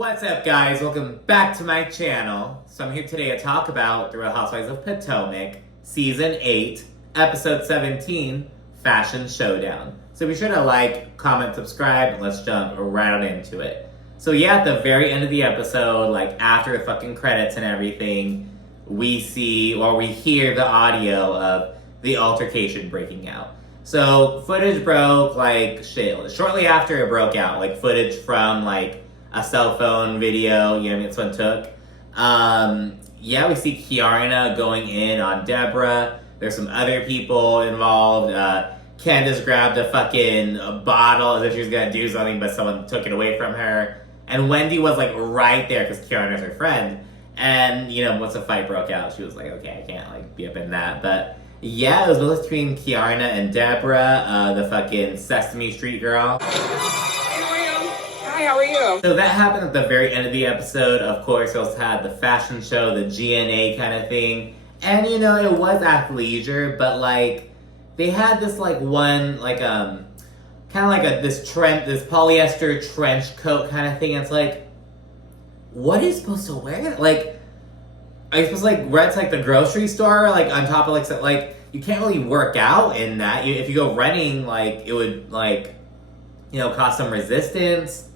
What's up, guys? Welcome back to my channel. So I'm here today to talk about The Real Housewives of Potomac, Season 8, Episode 17, Fashion Showdown. So be sure to like, comment, subscribe, and let's jump right on into it. So yeah, at the very end of the episode, like after the fucking credits and everything, we see, or we hear the audio of the altercation breaking out. So footage broke like shit. Shortly after it broke out, like footage from like a cell phone video, you know what I mean, someone took. Yeah, we see Kiarna going in on Deborah. There's some other people involved. Candace grabbed a fucking bottle as if she was gonna do something, but someone took it away from her. And Wendy was like right there because Kiarna's her friend. And, you know, once the fight broke out, she was like, okay, I can't like be up in that. But yeah, it was both between Kiarna and Deborah, the fucking Sesame Street girl. Hi, how are you? So that happened at the very end of the episode. Of course, it also had the fashion show, the GNA kind of thing. And, you know, it was athleisure, but like, they had this like one, like, kind of like this polyester trench coat kind of thing. It's like, what are you supposed to wear? Like, are you supposed to like wear it to like the grocery store, like on top of like you can't really work out in that. If you go running, like it would like, you know, cause some resistance.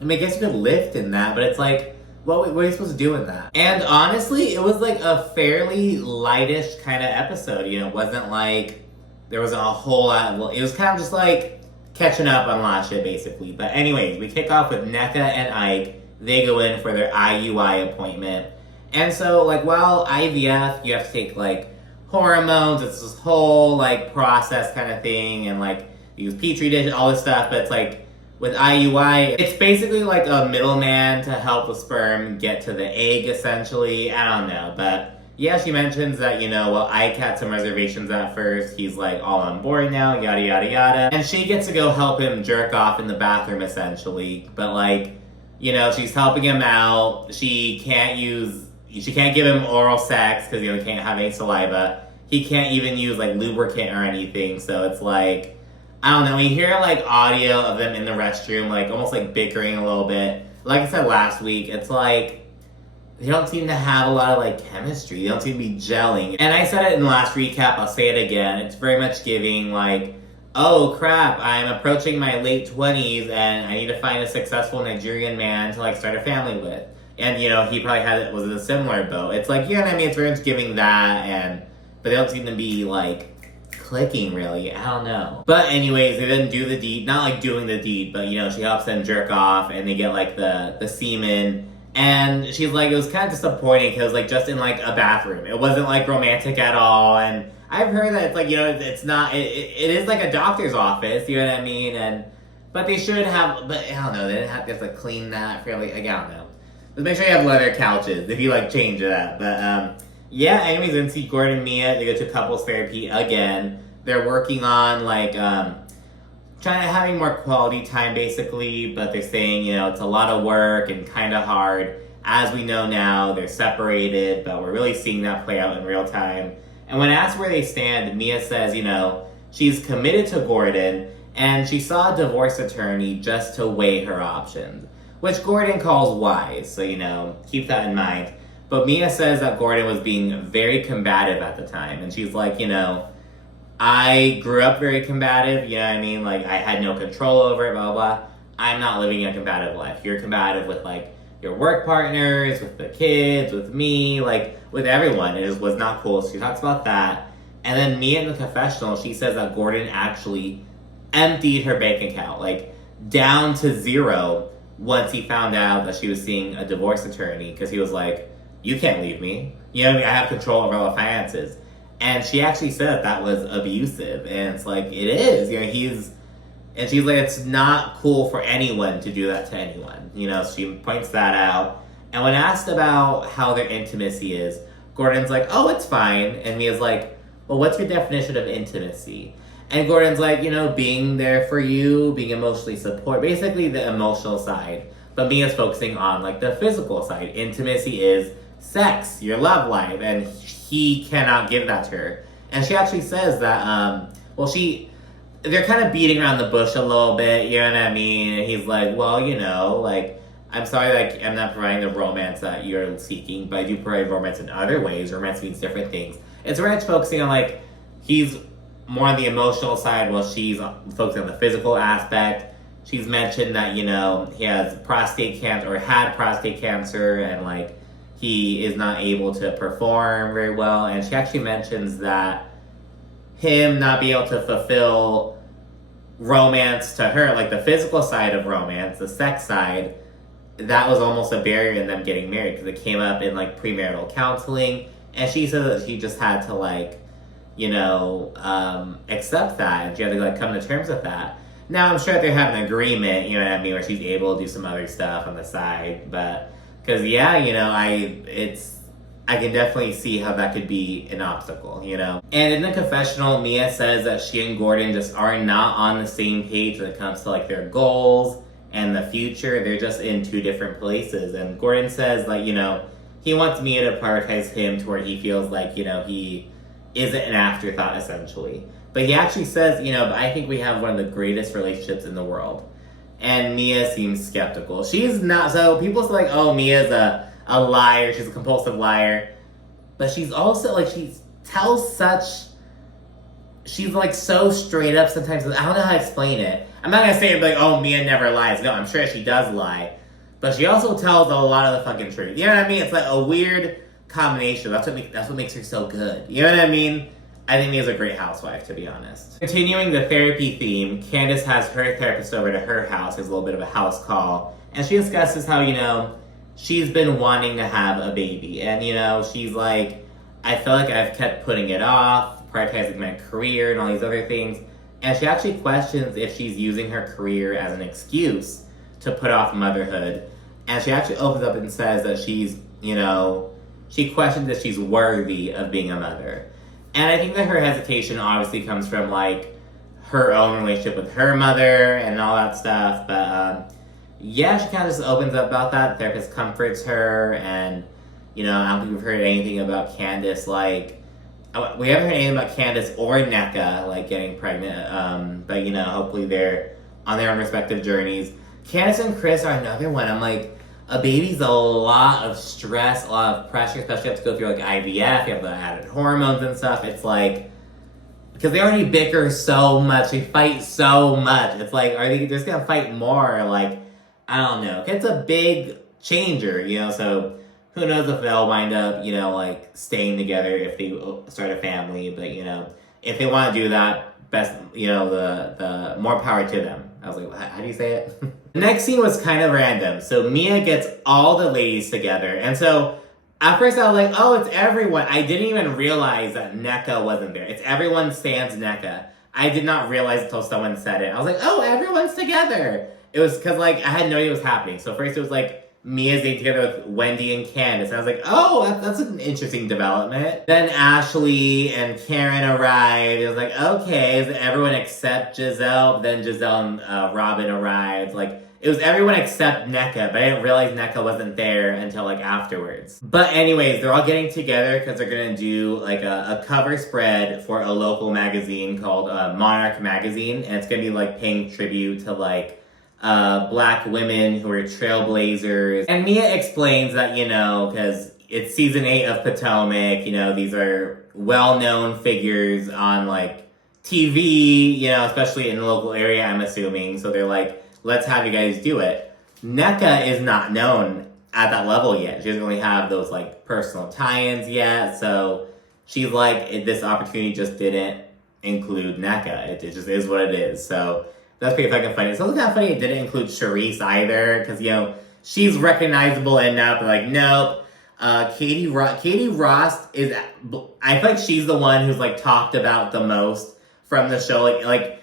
I mean, I guess you could lift in that, but it's like, what are you supposed to do in that? And honestly, it was like a fairly lightish kind of episode. You know, it wasn't like there was a whole lot. Well, it was kind of just like catching up on a lot of shit, basically. But anyways, we kick off with Nneka and Ike. They go in for their IUI appointment. And so, like, while IVF, you have to take, like, hormones, it's this whole, like, process kind of thing, and, like, you use Petri dish, all this stuff, but it's, like, with IUI, it's basically, like, a middleman to help the sperm get to the egg, essentially. I don't know, but, yeah, she mentions that, you know, well, Ike had some reservations at first, he's, like, all on board now, yada, yada, yada. And she gets to go help him jerk off in the bathroom, essentially, but, like, you know, she's helping him out, she can't give him oral sex because, you know, he can't have any saliva. He can't even use, like, lubricant or anything. So it's like, I don't know. When you hear, like, audio of them in the restroom, like, almost, like, bickering a little bit. Like I said last week, it's like, they don't seem to have a lot of, like, chemistry. They don't seem to be gelling. And I said it in the last recap. I'll say it again. It's very much giving, like, oh, crap, I'm approaching my late 20s and I need to find a successful Nigerian man to, like, start a family with. And, you know, he probably was in a similar boat. It's like, you know what I mean? It's very much giving that, but they don't seem to be, like, clicking, really. I don't know. But anyways, they didn't do the deed. Not, like, doing the deed, but, you know, she helps them jerk off, and they get, like, the semen. And she's like, it was kind of disappointing, because, like, just in, like, a bathroom. It wasn't, like, romantic at all, and I've heard that it's, like, you know, it's not, it is, like, a doctor's office, you know what I mean? But they should have, but, I don't know, they didn't have to, like, clean that fairly, like, I don't know. Just make sure you have leather couches if you like change that. But yeah, anyways, then see Gordon and Mia, they go to couples therapy again. They're working on like having more quality time basically, but they're saying, you know, it's a lot of work and kind of hard. As we know now, they're separated, but we're really seeing that play out in real time. And when asked where they stand, Mia says, you know, she's committed to Gordon and she saw a divorce attorney just to weigh her options. Which Gordon calls wise, so, you know, keep that in mind. But Mia says that Gordon was being very combative at the time. And she's like, you know, I grew up very combative, you know what I mean? Like, I had no control over it, blah, blah, blah. I'm not living a combative life. You're combative with, like, your work partners, with the kids, with me, like, with everyone. It just was not cool. So she talks about that. And then Mia in the confessional, she says that Gordon actually emptied her bank account, like, down to zero, once he found out that she was seeing a divorce attorney, because he was like, you can't leave me. You know what I mean? I have control over all the finances. And she actually said that was abusive. And it's like, it is. You know, and she's like, it's not cool for anyone to do that to anyone. You know, she points that out. And when asked about how their intimacy is, Gordon's like, oh, it's fine. And Mia's like, well, what's your definition of intimacy? And Gordon's like, you know, being there for you, being emotionally support, basically the emotional side. But Mia's focusing on, like, the physical side. Intimacy is sex, your love life, and he cannot give that to her. And she actually says that, they're kind of beating around the bush a little bit, you know what I mean? And he's like, well, you know, like, I'm sorry, like, I'm not providing the romance that you're seeking, but I do provide romance in other ways. Romance means different things. It's Ranch focusing on, like, he's more on the emotional side while she's focusing on the physical aspect. She's mentioned that, you know, he has prostate cancer, or had prostate cancer, and, like, he is not able to perform very well. And she actually mentions that him not being able to fulfill romance to her, like the physical side of romance, the sex side, that was almost a barrier in them getting married because it came up in like premarital counseling. And she said that she just had to like, you know, accept that, and she had to like come to terms with that. Now I'm sure they have an agreement, you know what I mean, where she's able to do some other stuff on the side, but because yeah, you know, I can definitely see how that could be an obstacle, you know. And in the confessional, Mia says that she and Gordon just are not on the same page when it comes to like their goals and the future. They're just in two different places. And Gordon says like, you know, he wants Mia to prioritize him to where he feels like, you know, he isn't an afterthought essentially. But he actually says, you know, but I think we have one of the greatest relationships in the world. And Mia seems skeptical. She's not, so people say like, oh, Mia's a liar, she's a compulsive liar. But she's also like, she's like so straight up sometimes. I don't know how to explain it. I'm not gonna say like, oh, Mia never lies. No, I'm sure she does lie. But she also tells a lot of the fucking truth. You know what I mean? It's like a weird combination. That's what makes her so good. You know what I mean? I think Mia's a great housewife, to be honest. Continuing the therapy theme, Candace has her therapist over to her house. There's a little bit of a house call. And she discusses how, you know, she's been wanting to have a baby. And, you know, she's like, I feel like I've kept putting it off, prioritizing my career and all these other things. And she actually questions if she's using her career as an excuse to put off motherhood. And she actually opens up and says that she's, you know, she questions if she's worthy of being a mother. And I think that her hesitation obviously comes from, like, her own relationship with her mother and all that stuff. But, yeah, she kind of just opens up about that. The therapist comforts her. And, you know, I don't think we've heard anything about Candace, like, we haven't heard anything about Candace or Nneka, like, getting pregnant. But, you know, hopefully they're on their own respective journeys. Candace and Chris are another one. I'm like, a baby's a lot of stress, a lot of pressure, especially if you have to go through like IVF, you have the added hormones and stuff. It's like, because they already bicker so much, they fight so much. It's like, are they just gonna fight more? Like, I don't know. It's a big changer, you know, so who knows if they'll wind up, you know, like staying together if they start a family. But, you know, if they want to do that, best, you know, the more power to them. I was like, how do you say it? The next scene was kind of random. So Mia gets all the ladies together. And so at first I was like, oh, it's everyone. I didn't even realize that Nneka wasn't there. It's everyone sans Nneka. I did not realize until someone said it. I was like, oh, everyone's together. It was because like I had no idea what was happening. So first it was like Mia's getting together with Wendy and Candace. And I was like, oh, that's an interesting development. Then Ashley and Karen arrived. It was like, okay, is everyone except Giselle? But then Giselle and Robin arrived. Like, it was everyone except Nneka, but I didn't realize Nneka wasn't there until like afterwards. But anyways, they're all getting together because they're gonna do like a cover spread for a local magazine called Monarch Magazine. And it's gonna be like paying tribute to like Black women who are trailblazers. And Mia explains that, you know, because it's season 8 of Potomac, you know, these are well-known figures on, like, TV, you know, especially in the local area, I'm assuming. So they're like, let's have you guys do it. Nneka is not known at that level yet. She doesn't really have those, like, personal tie-ins yet. So she's like, this opportunity just didn't include Nneka. It just is what it is. So that's pretty fucking funny. It's also kind of funny it didn't include Charisse either, because, you know, she's recognizable enough, but like, nope. Katie Ross is, I feel like she's the one who's like talked about the most from the show, like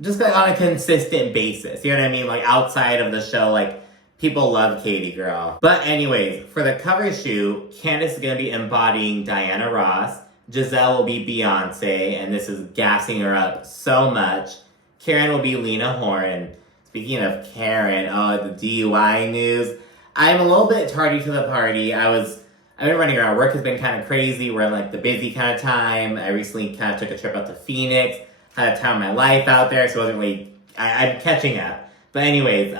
just like on a consistent basis. You know what I mean? Like outside of the show, like people love Katie, girl. But anyways, for the cover shoot, Candace is gonna be embodying Diana Ross. Giselle will be Beyonce, and this is gassing her up so much. Karen will be Lena Horne. Speaking of Karen, the DUI news. I'm a little bit tardy to the party. I've been running around. Work has been kind of crazy. We're in like the busy kind of time. I recently kind of took a trip out to Phoenix. Had a time of my life out there, so I wasn't really, I'm catching up. But anyways,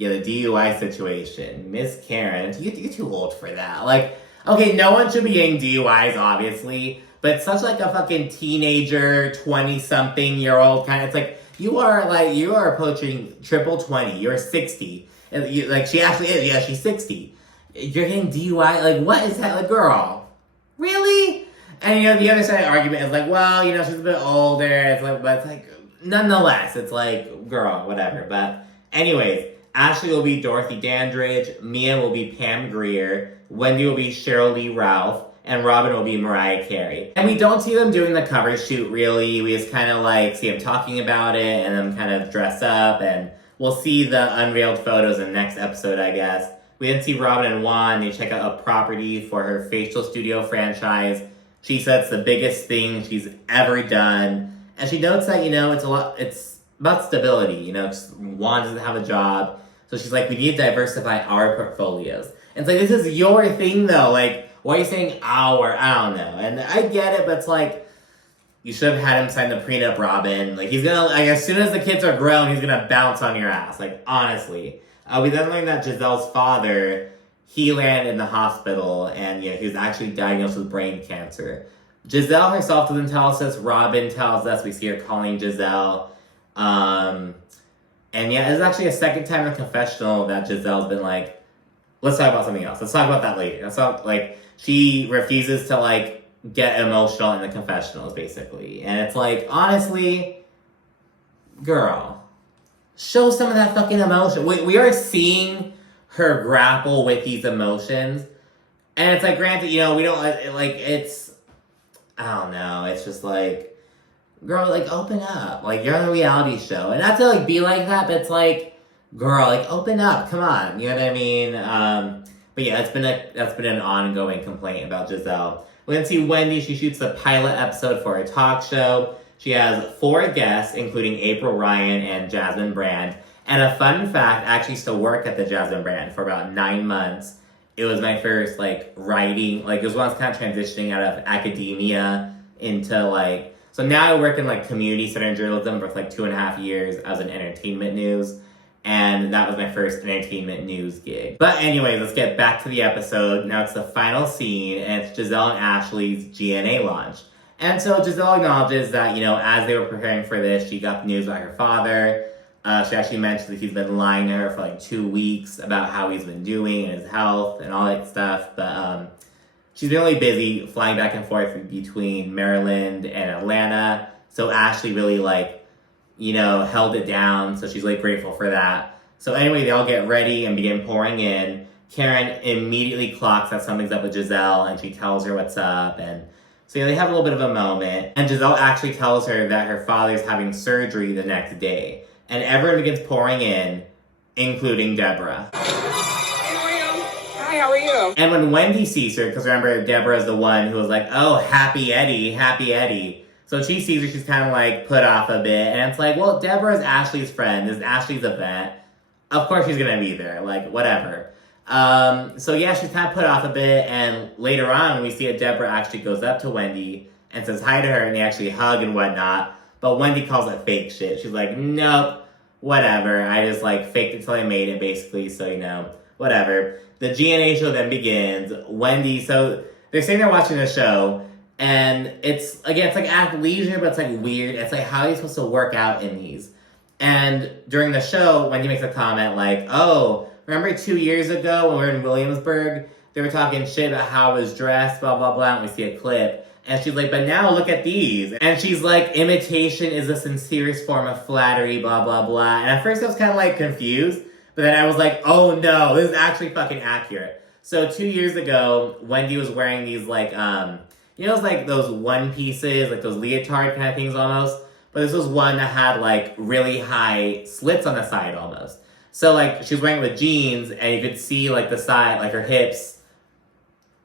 Yeah, the DUI situation. Miss Karen, you're too old for that. Like, okay, no one should be getting DUIs, obviously, but such like a fucking teenager, 20-something-year-old kind of, it's like, you are approaching triple 20. You're 60. And like, she actually is. Yeah, she's 60. You're getting DUI? Like, what is that? Like, girl, really? And, the other side of the argument is like, well, she's a bit older. It's like, but it's like, nonetheless, it's like, girl, whatever. But anyways, Ashley will be Dorothy Dandridge. Mia will be Pam Grier. Wendy will be Cheryl Lee Ralph. And Robin will be Mariah Carey. And we don't see them doing the cover shoot, really. We just kind of like see them talking about it and them kind of dress up. And we'll see the unveiled photos in the next episode, I guess. We didn't see Robin and Juan. They check out a property for her facial studio franchise. She said it's the biggest thing she's ever done. And she notes that, it's about stability. Juan doesn't have a job. So she's like, we need to diversify our portfolios. And it's like, this is your thing, though. Like, why are you saying our? I don't know. And I get it, but it's like, you should have had him sign the prenup, Robin. Like, he's gonna, like, as soon as the kids are grown, he's gonna bounce on your ass. Like, honestly. We then learned that Giselle's father, he landed in the hospital, and, he was actually diagnosed with brain cancer. Giselle herself doesn't tell us this. Robin tells us. We see her calling Giselle. And, it's actually a second time in the confessional that Giselle's been like, let's talk about something else. Let's talk about that later. Let's talk, like, she refuses to, like, get emotional in the confessionals, basically. And it's like, honestly, girl, show some of that fucking emotion. We are seeing her grapple with these emotions. And it's like, granted, we don't, like, it's, I don't know. It's just like, girl, like, open up. Like, you're on a reality show. And not to, like, be like that, but it's like, girl, like, open up. Come on. You know what I mean? But yeah, that's been an ongoing complaint about Giselle. We're going to see Wendy. She shoots the pilot episode for a talk show. She has 4 guests, including April Ryan and Jasmine Brand. And a fun fact, I actually still work at the Jasmine Brand for about 9 months. It was my first, like, writing. Like, it was when I was kind of transitioning out of academia into, like... So now I work in, like, community center journalism for, like, 2.5 years as an entertainment news. And that was my first entertainment news gig. But anyways, let's get back to the episode. Now it's the final scene, and it's Giselle and Ashley's GNA launch. And so Giselle acknowledges that, as they were preparing for this, she got the news about her father. She actually mentioned that he's been lying to her for like 2 weeks about how he's been doing and his health and all that stuff. But she's been really busy flying back and forth between Maryland and Atlanta. So Ashley really, like, held it down, so she's, like, grateful for that. So anyway, they all get ready and begin pouring in. Karen immediately clocks that something's up with Giselle, and she tells her what's up, and so, they have a little bit of a moment. And Giselle actually tells her that her father's having surgery the next day. And everyone begins pouring in, including Deborah. Hi, how are you? And when Wendy sees her, because remember, Deborah's the one who was like, oh, happy Eddie, happy Eddie. So she sees her, she's kind of like put off a bit. And it's like, well, Deborah's Ashley's friend. This is Ashley's event. Of course she's going to be there. Like, whatever. So yeah, she's kind of put off a bit. And later on, we see that Deborah actually goes up to Wendy and says hi to her. And they actually hug and whatnot. But Wendy calls it fake shit. She's like, nope, whatever. I just like faked it till I made it, basically. So, whatever. The GNA show then begins. Wendy, so they're saying they're watching the show. And it's like athleisure, but it's like weird. It's like, how are you supposed to work out in these? And during the show, Wendy makes a comment like, oh, remember 2 years ago when we were in Williamsburg? They were talking shit about how I was dressed, blah, blah, blah. And we see a clip. And she's like, but now look at these. And she's like, imitation is the sincerest form of flattery, blah, blah, blah. And at first I was kind of like confused. But then I was like, oh no, this is actually fucking accurate. So 2 years ago, Wendy was wearing these like, it's like those one pieces, like those leotard kind of things almost. But this was one that had like really high slits on the side almost. So like she was wearing it with jeans and you could see like the side, like her hips,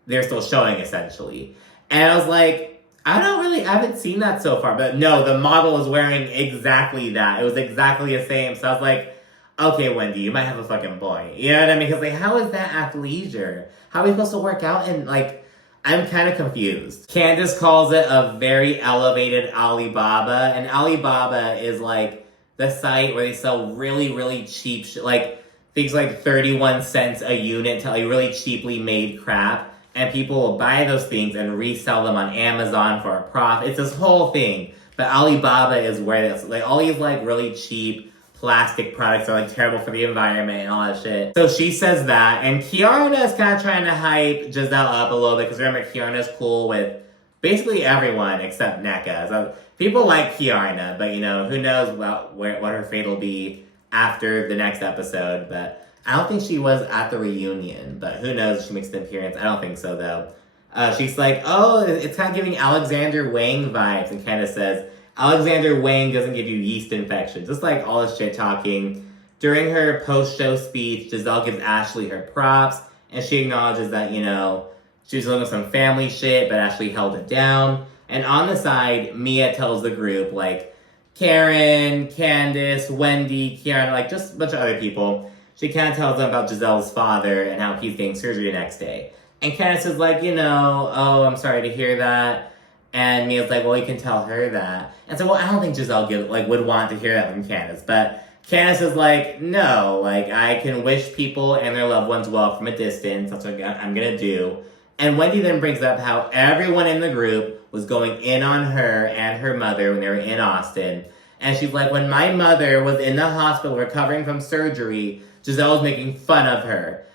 they're still showing essentially. And I was like, I haven't seen that so far. But no, the model was wearing exactly that. It was exactly the same. So I was like, okay, Wendy, you might have a fucking point. You know what I mean? Because like, how is that athleisure? How are we supposed to work out in like... I'm kind of confused. Candace calls it a very elevated Alibaba. And Alibaba is like the site where they sell really, really cheap shit. Like, things like 31 cents a unit to like really cheaply made crap. And people will buy those things and resell them on Amazon for a profit. It's this whole thing. But Alibaba is where it's like all these like really cheap plastic products are like terrible for the environment and all that shit. So she says that, and Kiana is kind of trying to hype Giselle up a little bit because remember Kiana's cool with basically everyone except NECA. So people like Kiana, but you know, who knows about what her fate will be after the next episode. But I don't think she was at the reunion, but who knows if she makes an appearance. I don't think so, though. She's like, oh, it's kind of giving Alexander Wang vibes, and kind of says, Alexander Wang doesn't give you yeast infections. Just like all this shit talking. During her post-show speech, Giselle gives Ashley her props, and she acknowledges that, you know, she was dealing with some family shit, but Ashley held it down. And on the side, Mia tells the group, like, Karen, Candace, Wendy, Kiana, like, just a bunch of other people. She kind of tells them about Giselle's father and how he's getting surgery the next day. And Candace is like, you know, oh, I'm sorry to hear that. And Mia's like, well, you can tell her that. And so, well, I don't think Giselle would want to hear that from Candace. But Candace is like, no, like, I can wish people and their loved ones well from a distance. That's what I'm going to do. And Wendy then brings up how everyone in the group was going in on her and her mother when they were in Austin. And she's like, when my mother was in the hospital recovering from surgery, Giselle was making fun of her.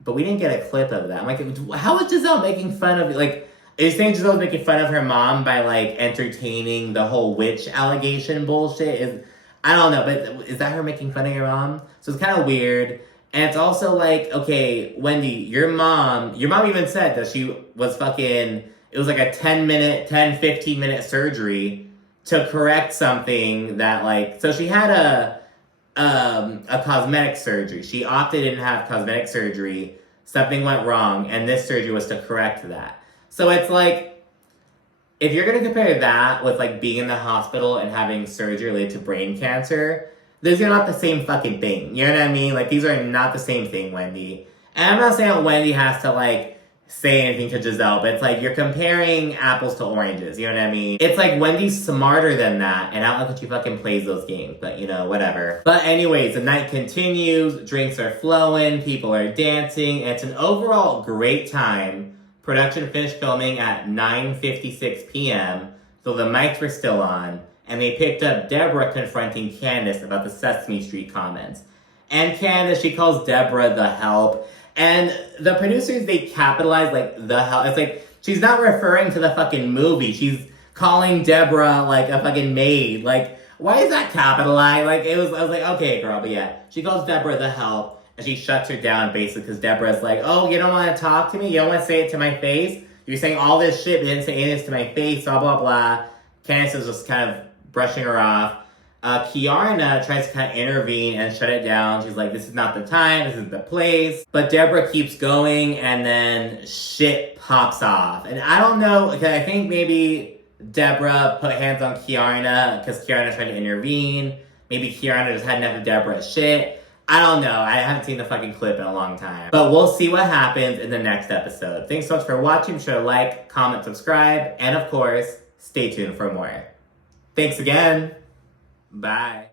But we didn't get a clip of that. I'm like, how is Giselle making fun of, like, are you saying Giselle was making fun of her mom by, like, entertaining the whole witch allegation bullshit? I don't know, but is that her making fun of your mom? So it's kind of weird. And it's also like, okay, Wendy, your mom even said that she was fucking, it was like a 15 minute surgery to correct something that, like, so she had a cosmetic surgery. She opted in to have cosmetic surgery. Something went wrong, and this surgery was to correct that. So it's like, if you're going to compare that with, like, being in the hospital and having surgery related to brain cancer, these are not the same fucking thing. You know what I mean? Like, these are not the same thing, Wendy. And I'm not saying that Wendy has to, like, say anything to Giselle, but it's like you're comparing apples to oranges, you know what I mean? It's like Wendy's smarter than that, and I don't know that she fucking plays those games, but you know, whatever. But anyways, the night continues, drinks are flowing, people are dancing, and it's an overall great time. Production finished filming at 9:56 p.m., so the mics were still on, and they picked up Deborah confronting Candace about the Sesame Street comments. And Candace, she calls Deborah the help. And the producers, they capitalize, like, the hell. It's like, she's not referring to the fucking movie. She's calling Deborah, like, a fucking maid. Like, why is that capitalized? Like, I was like, okay, girl, but yeah. She calls Deborah the help, and she shuts her down, basically, because Deborah's like, oh, you don't want to talk to me? You don't want to say it to my face? You're saying all this shit, but you didn't say any of this to my face, blah, blah, blah. Candace is just kind of brushing her off. Kiana tries to kind of intervene and shut it down. She's like, this is not the time, this is the place. But Deborah keeps going, and then shit pops off. And I don't know, because I think maybe Deborah put hands on Kiana because Kiana tried to intervene. Maybe Kiana just had enough of Deborah's shit. I don't know. I haven't seen the fucking clip in a long time. But we'll see what happens in the next episode. Thanks so much for watching. Be sure to like, comment, subscribe, and of course, stay tuned for more. Thanks again. Bye.